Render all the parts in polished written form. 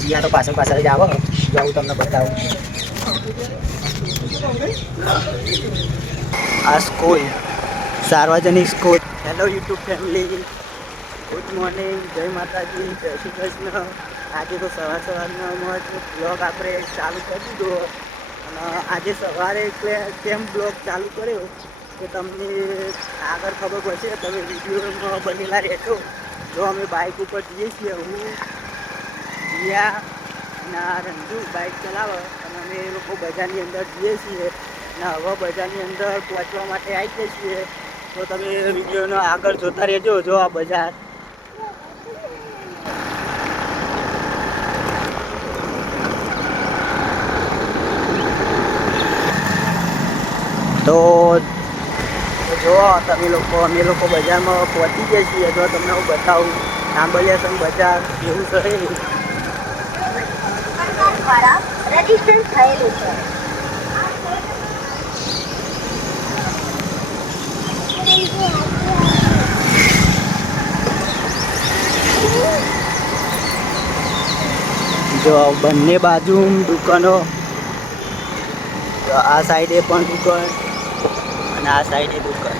હજી આ તો પાછળ પાછળ જ આવો જો હું તમને બતાવું આ સ્કૂલ સાર્વજનિક school. Hello YouTube family, good morning, જય માતાજી, જય શ્રી કૃષ્ણ. આજે તો સવારમાં બ્લોગ આપણે ચાલુ કરી દીધો અને આજે સવારે એટલે કેમ બ્લોગ ચાલુ કર્યો કે તમને આગળ ખબર પડશે. તમે વિડીયોમાં બનેલા રહેશો. જો અમે બાઇક ઉપર જઈએ છીએ, હું જીયા અને રંજુ બાઇક ચલાવે અને અમે એ લોકો બજારની અંદર જઈએ છીએ અને હવે બજારની અંદર પહોંચવા માટે આવી જઈએ છીએ. તો તમે વિડીયોનો આગળ જોતા રહેજો. જો આ બજાર તો જો તમે લોકો અમે લોકો બજારમાં પહોંચી ગયા છીએ. જો તમને હું બતાવું આંબલિયાસન બજાર એવું છે દ્વારા રજીસ્ટર થયેલું છે. જો બંને બાજુ દુકાનો, આ સાઈડે પણ દુકાન અને આ સાઈડે દુકાન.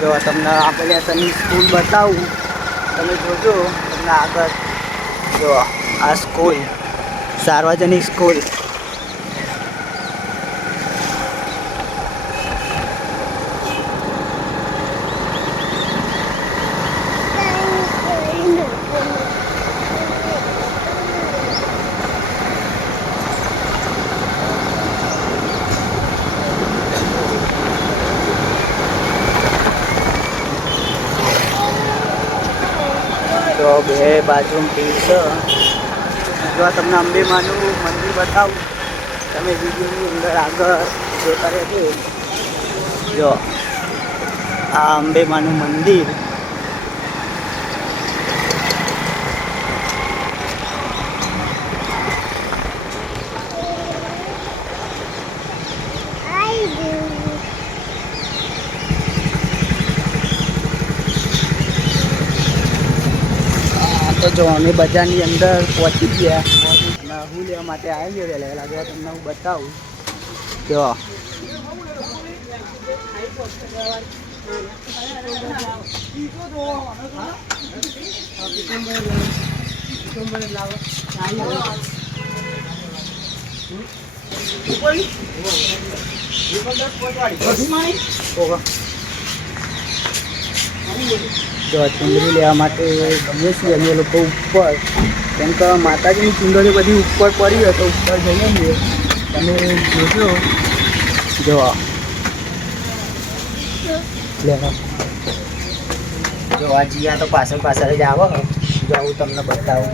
જો તમને આપણે સની સ્કૂલ બતાવું, તમે જોજો તમને આગળ. જો આ સ્કૂલ સાર્વજનિક સ્કૂલ. તો બે બાજુ ભીડ છે. જો તમને અંબેમાનું મંદિર બતાવું, તમે વિડીયોની અંદર આગળ જોતા રહેજો. જો આ અંબેમાનું મંદિર. તો જો અમે બજારની અંદર પહોંચી ગયા અને હું લેવા માટે આવી ગયો વહેલા. જો તમને હું બતાવું. જો જો ચુંદડી લેવા માટે ગમે છીએ અમે લોકો ઉપર, કેમ કે માતાજીની ચુંદડી બધી ઉપર પડી હોય તો ઉપર જઈએ છીએ. તમે જોજો. જો લેવા જો આ જીયા તો પાછળ પાછળ જ આવો જો હું તમને બતાવું.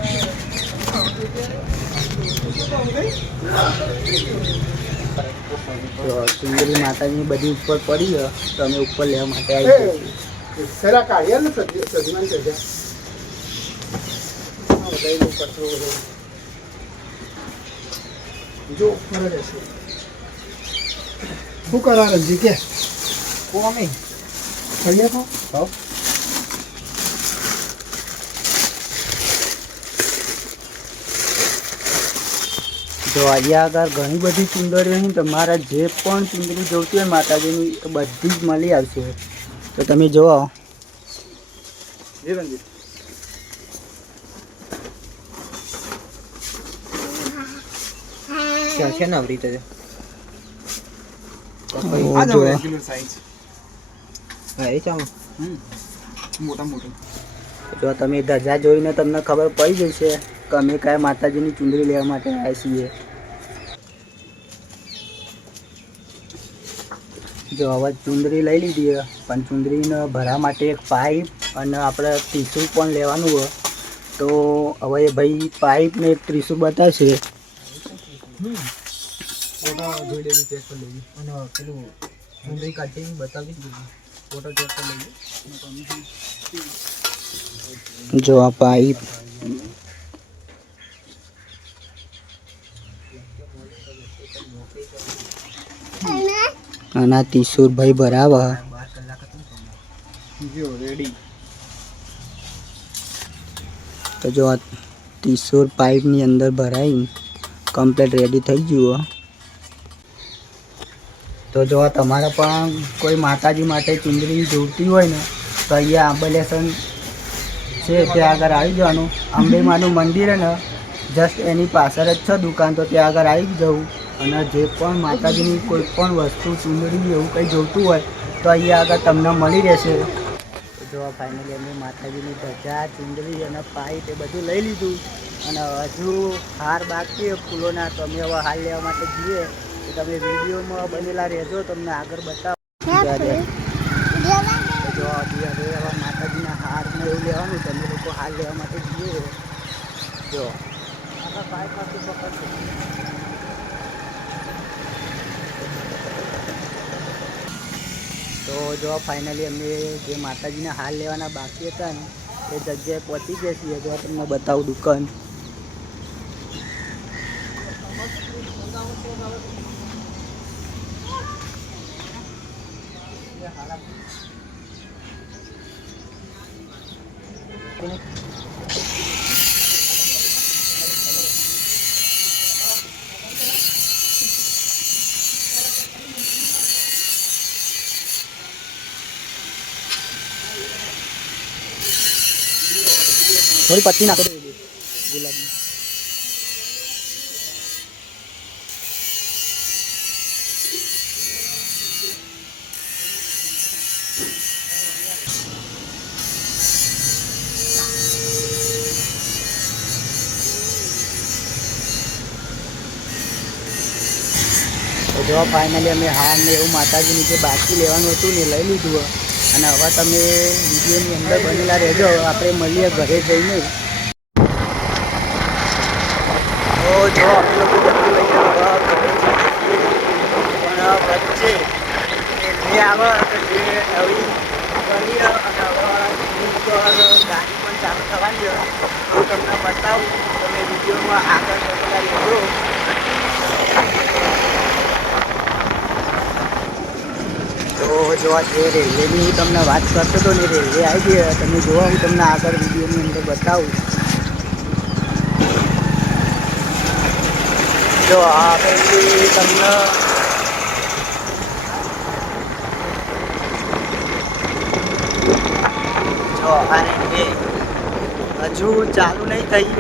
તો ચુંદડી માતાજીની બધી ઉપર પડી હોય તો અમે ઉપર લેવા માટે આવી જઈએ છીએ. સેલા કાઢ્યા ને સજમાન છે જો ફરજ હશે. શું કરવા રંજી કે કોમી કરીએ તો જો આજે આગળ ઘણી બધી ચુંદડીઓની તમારા જે પણ ચુંદડી જોઈતી હોય માતાજીની તો બધી જ મળી આવશે. તો તમે જોવો. છે ને આવી રીતે જો તમે ધજા જોઈને તમને ખબર પડી જશે કે અમે કયા માતાજીની ચુંદડી લેવા માટે આવ્યા છીએ. જો હવે ચુંદડી લઈ લીધી, પણ ચુંદડીને ભરવા માટે એક પાઇપ અને આપણે ત્રિશુલ પણ લેવાનું હોય. તો હવે ભાઈ પાઇપ ને એક ત્રિશુલ બતાવશે. જો આ પાઇપ અને આ ત્રિશુરભાઈ ભરાવે. જો રેડી. તો જો આ ત્રિશુર પાઇપની અંદર ભરાઈ કમ્પ્લીટ રેડી થઈ ગયું. તો જો તમારે પણ કોઈ માતાજી માટે ચુંદડી જોઈતી હોય ને તો અહીંયા આંબલેસન છે ત્યાં આગળ આવી જવાનું. અંબેમાનું મંદિર ને જસ્ટ એની પાછળ જ છે દુકાન, તો ત્યાં આગળ આવી જવું. અને જે પણ માતાજીની કોઈ પણ વસ્તુ ચુંદડી એવું કંઈ જોઈતું હોય તો અહીંયા આગળ તમને મળી રહેશે. જો ફાઇનલી અમે માતાજીની ધજા, ચુંદડી અને પાઇપ એ બધું લઈ લીધું. અને હજુ હાર બાકી ફૂલોના, તો અમે હવે હાર લેવા માટે જઈએ. તો તમે વિડીયોમાં બનેલા રહેજો, તમને આગળ બતાવો. જો હવે માતાજીના હાર ને એવું લેવાનું, તમે લોકો હાર લેવા માટે જઈએ. જો પાઇપ પાછું પકડજો. તો જો ફાઇનલી અમે જે માતાજીના હાર લેવાના બાકી હતા ને એ જગ્યાએ પહોંચી ગયા છીએ. જો તમને બતાવું દુકાન. થોડી પત્તી નાખો ગુલાબની. તો જો ફાઇનલી અમે હાર ને એવું માતાજીની જે બાકી લેવાનું હતું ને લઈ લીધું. અને હવે તમે વિડીયોની અંદર બનેલા રહેજો. આપણે મળીએ ઘરે જઈને. તો જો અમે લોકો બધું લઈને પણ વચ્ચે જે આવે જે નવી બની અને હવે ગાડી પણ ચાલુ થવાની હું તમને બતાવું. તમે વિડીયોમાં આગળ બનેલા રહેજો. તો જો જે રેલવેની હું તમને વાત કરતો હતો ને, રેલવે આવી ગઈ. તમે જોવા હું તમને આગળ વિડીયોની અંદર બતાવું. જો આ પછી તમને જો આ રેલવે હજુ ચાલુ નહીં થઈ,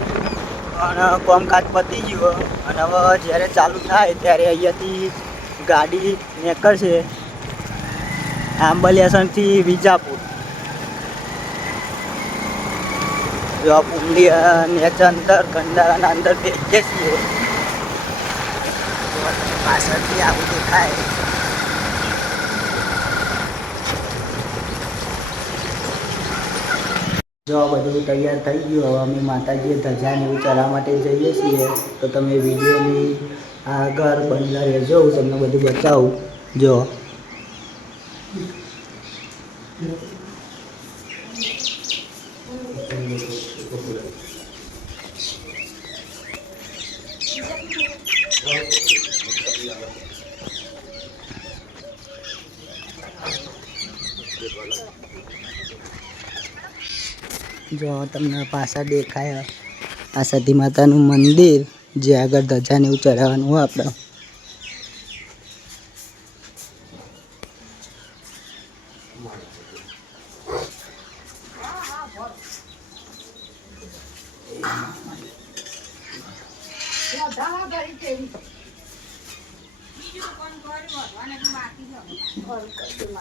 પણ કામકાજ પતી ગયું. અને હવે જ્યારે ચાલુ થાય ત્યારે અહીંયાથી ગાડી નીકળશે આંબલિયાસણથી વિજાપુર. જો પુંડી નેચર અંદર કંડારાના અંદર બેસીએ છીએ. પાછળથી આવું દેખાય. જો બધું તૈયાર થઈ ગયું. હવે અમે માતાજીએ ધજાને એવું ચડાવવા માટે જઈએ છીએ. તો તમે વિડીયોની આગળ બનેલા રહેજો, હું તમને બધું બતાવું. જો જો તમને પાછળ દેખાય આ સતી માતાનું મંદિર, જે આગળ ધજાને એવું ચડાવવાનું હોય આપણે.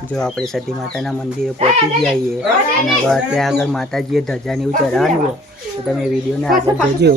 જો આપણે સતી માતાના મંદિરે પહોંચી ગયા છીએ. અને હવે ત્યાં આગળ માતાજીએ ધજાને એવું ચડાવવાનું હોય, તો તમે વિડીયોને આગળ જોજો.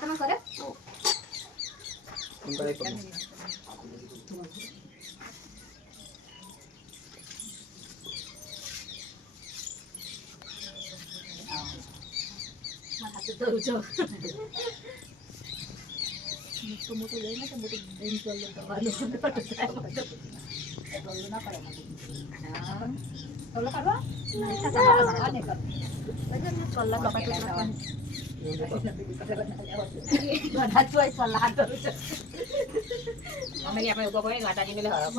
તમે કરે મોટું લઈને તો મોટું બેન ચાલો તમારું ના પડે ચોલ્લો કાઢવા નહીં કર ચોલ્લા કપાઈ બધા ચોઈ ચોલ્લા હાથ કરું છે અમે આપણે ઉભો કોઈ ગાટાજી મેલે હરા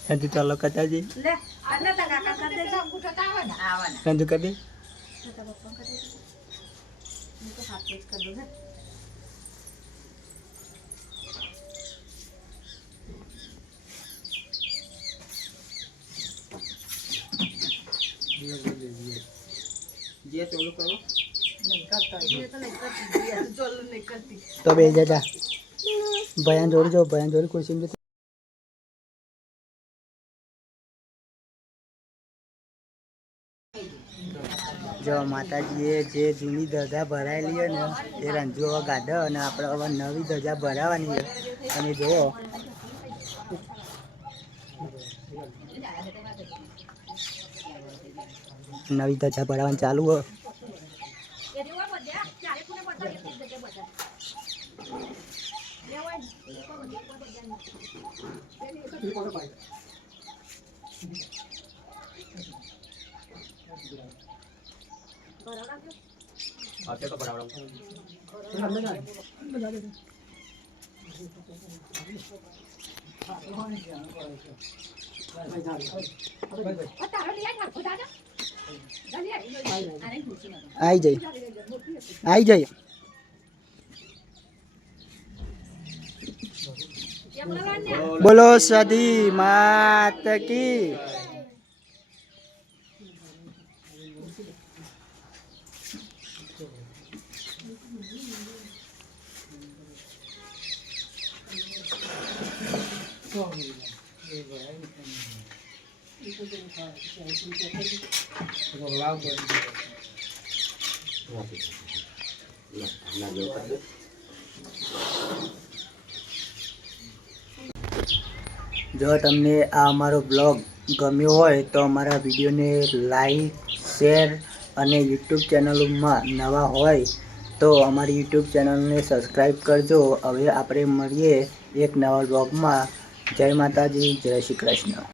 સંજુ ચાલો કતાજી સંજુ કદી જે ચાલુ કરો તો બે જતા ભયાન જોડી જો ભયાન જોડી ખુરશી જો માતાજીએ જે જૂની ધજા ભરાયેલી હોય ને એ રંજુ હવે ગાઢ અને આપણે હવે નવી ધજા ભરાવાની છે અને જુઓ નવી ધજા ભરાવાની ચાલુ હોય તો બરાબર आई जाइए बोलो सदी मात की જો તમને આ અમારો બ્લોગ ગમ્યો હોય તો અમારા વિડીયોને લાઈક શેર અને યુટ્યુબ ચેનલમાં નવા હોય તો અમારી યુટ્યુબ ચેનલને સબસ્ક્રાઈબ કરજો. હવે આપણે મળીએ એક નવા બ્લોગમાં. જય માતાજી, જય શ્રી કૃષ્ણ.